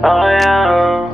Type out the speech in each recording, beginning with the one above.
Oh yeah.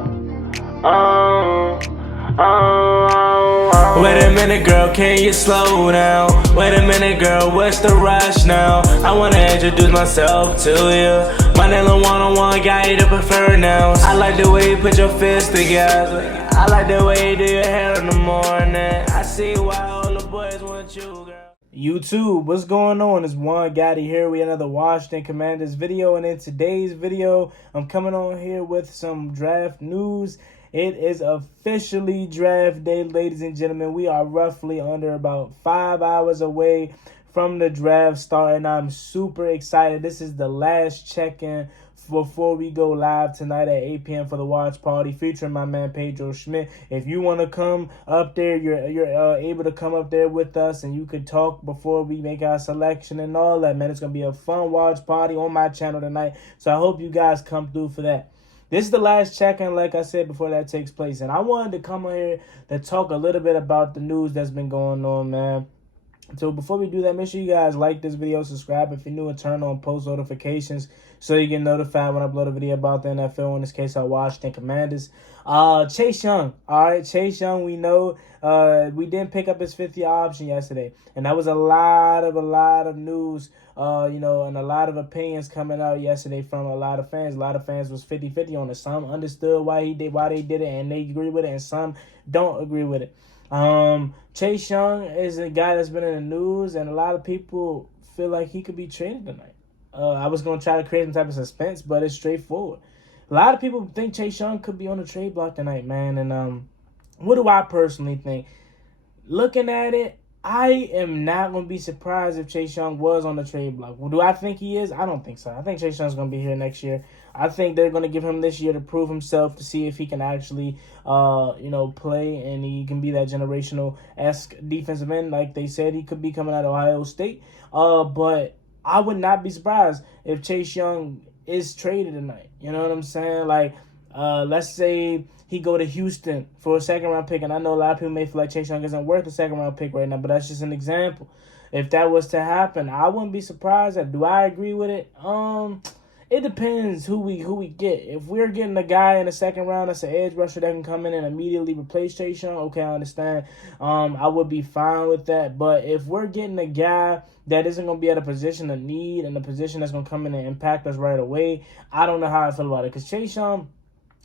Wait a minute, girl, can you slow down? Wait a minute, girl, what's the rush now? I wanna introduce myself to you. My name is one-on-one guy to prefer now. I like the way you put your fists together. I like the way you do your hair in the morning. I see why all the boys want you, girl. YouTube, what's going on? It's Juan Gotti here with another Washington Commanders video, and in today's video, I'm coming on here with some draft news. It is officially draft day, ladies and gentlemen. We are roughly under about 5 hours away from the draft starting. I'm super excited. This is the last check-in before we go live tonight at 8 p.m. for the watch party featuring my man Pedro Schmidt. If you want to come up there, you're able to come up there with us, and you could talk before we make our selection and all that, man. It's going to be a fun watch party on my channel tonight, so I hope you guys come through for that. This is the last check-in, like I said, before that takes place. And I wanted to come on here to talk a little bit about the news that's been going on, man. So before we do that, make sure you guys like this video, subscribe if you're new, and turn on post notifications so you get notified when I upload a video about the NFL, in this case, our Washington Commanders. Chase Young. All right, Chase Young, we know we didn't pick up his 5th-year option yesterday. And that was a lot of news, and a lot of opinions coming out yesterday from a lot of fans. A lot of fans was 50-50 on it. Some understood why they did it, and they agree with it, and some don't agree with it. Chase Young is a guy that's been in the news, and a lot of people feel like he could be traded tonight. I was going to try to create some type of suspense, but it's straightforward. A lot of people think Chase Young could be on the trade block tonight, man. And what do I personally think? Looking at it, I am not going to be surprised if Chase Young was on the trade block. Well, do I think he is? I don't think so. I think Chase Young's going to be here next year. I think they're going to give him this year to prove himself, to see if he can actually, play, and he can be that generational-esque defensive end like they said he could be coming out of Ohio State. But I would not be surprised if Chase Young is traded tonight. You know what I'm saying? Like, let's say he go to Houston for a 2nd-round pick, and I know a lot of people may feel like Chase Young isn't worth a 2nd-round pick right now, but that's just an example. If that was to happen, I wouldn't be surprised. Do I agree with it? It depends who we get. If we're getting a guy in the 2nd round that's an edge rusher that can come in and immediately replace Chase Young, okay, I understand. I would be fine with that. But if we're getting a guy that isn't going to be at a position of need and a position that's going to come in and impact us right away, I don't know how I feel about it. Because Chase Young,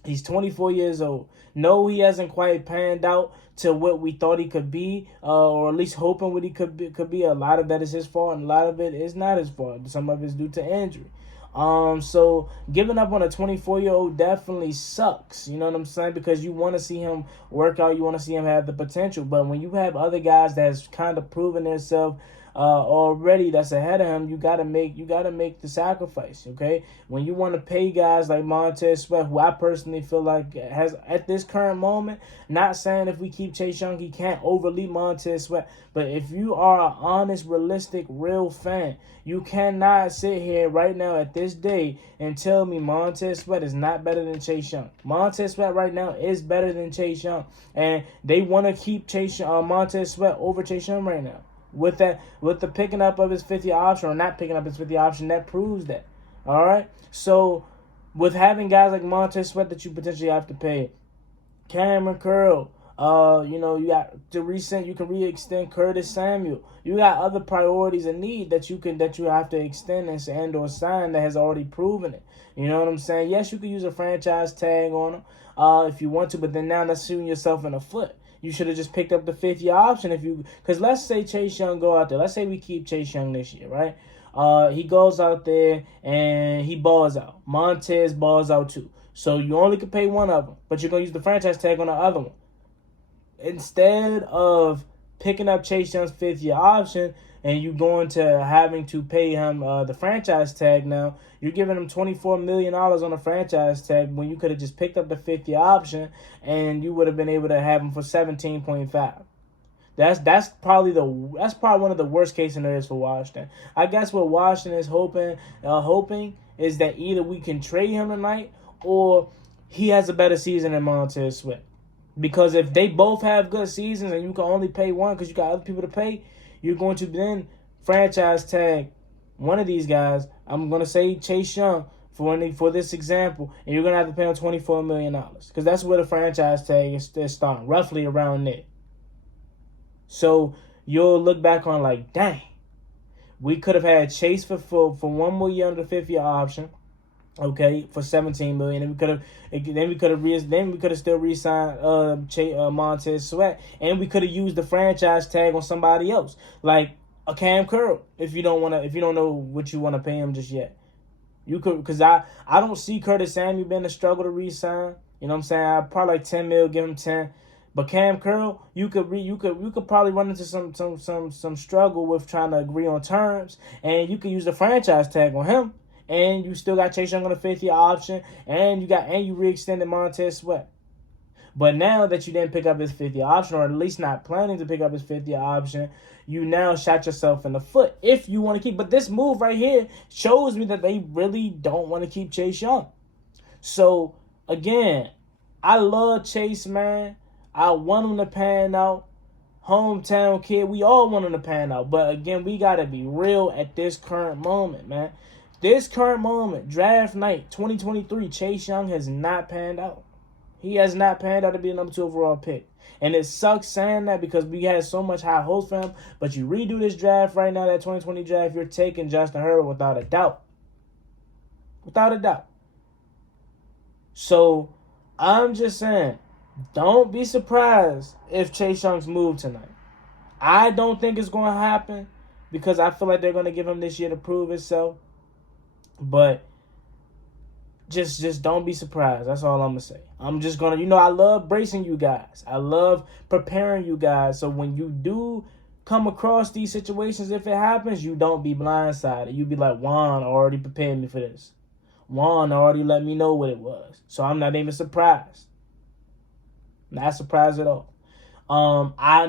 he's 24 years old. No, he hasn't quite panned out to what we thought he could be, or at least hoping what he could be. A lot of that is his fault, and a lot of it is not his fault. Some of it is due to injury. So giving up on a 24-year-old definitely sucks, you know what I'm saying? Because you want to see him work out, you want to see him have the potential. But when you have other guys that's kind of proven themselves already that's ahead of him, you gotta make the sacrifice, okay? When you want to pay guys like Montez Sweat, who I personally feel like has at this current moment, not saying if we keep Chase Young he can't overleap Montez Sweat, but if you are an honest, realistic, real fan, you cannot sit here right now at this day and tell me Montez Sweat is not better than Chase Young. Montez Sweat right now is better than Chase Young, and they want to keep Montez Sweat over Chase Young right now. With the picking up of his 5th-year option, or not picking up his 5th-year option, that proves that. All right? So, with having guys like Montez Sweat that you potentially have to pay, Cameron Curl, you got you can re-extend Curtis Samuel. You got other priorities and need that you have to extend and or sign that has already proven it. You know what I'm saying? Yes, you could use a franchise tag on him if you want to, but then now that's shooting yourself in the foot. You should have just picked up the 5th-year option because let's say Chase Young go out there. Let's say we keep Chase Young this year, right? He goes out there and he balls out. Montez balls out too. So you only can pay one of them, but you're going to use the franchise tag on the other one. Instead of picking up Chase Young's 5th-year option and you going to having to pay him the franchise tag now, you're giving him $24 million on the franchise tag when you could have just picked up the 5th-year option and you would have been able to have him for 17.5. That's probably one of the worst case scenarios for Washington. I guess what Washington is hoping is that either we can trade him tonight or he has a better season than Montez Sweat. Because if they both have good seasons and you can only pay one because you got other people to pay, you're going to then franchise tag one of these guys. I'm going to say Chase Young for this example, and you're gonna have to pay him $24 million because that's where the franchise tag is starting, roughly around there. So you'll look back on like, dang, we could have had Chase for 1 more year under the 5th-year option, okay, for $17 million. And we could have still re-signed Montez Sweat, and we could have used the franchise tag on somebody else, like a Cam Curl, if you don't know what you want to pay him just yet. You could, because I don't see Curtis Samuel being a struggle to re-sign. You know what I'm saying? I'd probably like 10 mil, give him 10. But Cam Curl, you could probably run into some struggle with trying to agree on terms, and you could use the franchise tag on him, and you still got Chase Young on the 5th-year option, and you re-extended Montez Sweat. But now that you didn't pick up his 5th-year option, or at least not planning to pick up his 5th-year option, you now shot yourself in the foot if you want to keep. But this move right here shows me that they really don't want to keep Chase Young. So again, I love Chase, man. I want him to pan out. Hometown kid, we all want him to pan out. But again, we got to be real at this current moment, man. This current moment, draft night 2023, Chase Young has not panned out. He has not panned out to be the number 2 overall pick. And it sucks saying that because we had so much high hopes for him. But you redo this draft right now, that 2020 draft, you're taking Justin Herbert without a doubt. Without a doubt. So, I'm just saying, don't be surprised if Chase Young's moved tonight. I don't think it's going to happen because I feel like they're going to give him this year to prove himself. But just don't be surprised. That's all I'm going to say. I'm just going to, I love bracing you guys. I love preparing you guys. So when you do come across these situations, if it happens, you don't be blindsided. You be like, Juan already prepared me for this. Juan already let me know what it was. So I'm not even surprised. Not surprised at all. I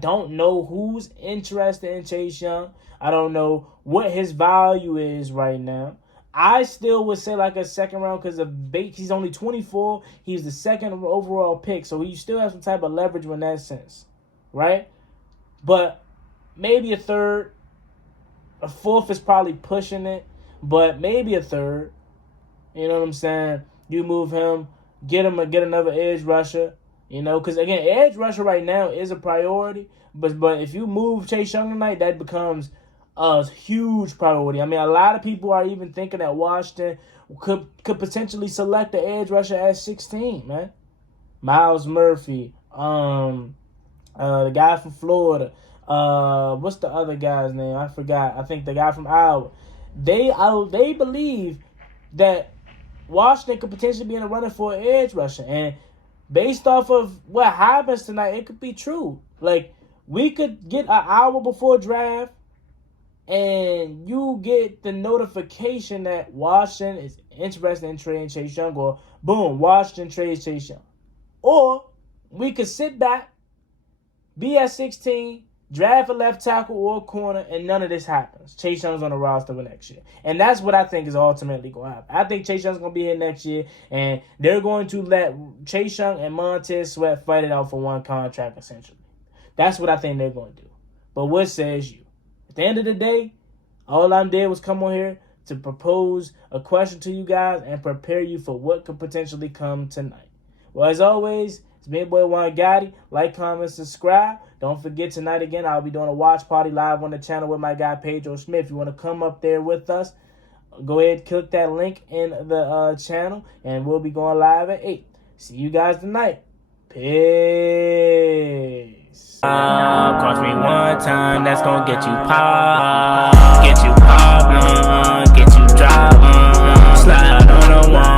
don't know who's interested in Chase Young. I don't know what his value is right now. I still would say like a second round because he's only 24. He's the 2nd overall pick, so he still has some type of leverage in that sense, right? But maybe a 3rd. A 4th is probably pushing it, but maybe a 3rd. You know what I'm saying? You move him, get another edge rusher. Because again, edge rusher right now is a priority. But if you move Chase Young tonight, that becomes a huge priority. I mean, a lot of people are even thinking that Washington could potentially select the edge rusher at 16, man. Miles Murphy, the guy from Florida. What's the other guy's name? I forgot. I think the guy from Iowa. They believe that Washington could potentially be in the running for an edge rusher. And based off of what happens tonight, it could be true. Like, we could get an hour before draft, and you get the notification that Washington is interested in trading Chase Young, or boom, Washington trades Chase Young. Or we could sit back, be at 16, draft a left tackle or a corner, and none of this happens. Chase Young's on the roster for next year. And that's what I think is ultimately going to happen. I think Chase Young's going to be here next year, and they're going to let Chase Young and Montez Sweat fight it out for one contract, essentially. That's what I think they're going to do. But what says you? At the end of the day, all I did was come on here to propose a question to you guys and prepare you for what could potentially come tonight. Well, as always, it's me, boy Juan Gotti. Like, comment, subscribe. Don't forget, tonight again, I'll be doing a watch party live on the channel with my guy, Pedro Smith. If you want to come up there with us, go ahead, click that link in the channel, and we'll be going live at 8. See you guys tonight. Peace. Cost me one time, that's gonna get you pop. Get you pop, get you drop, slide on the wall.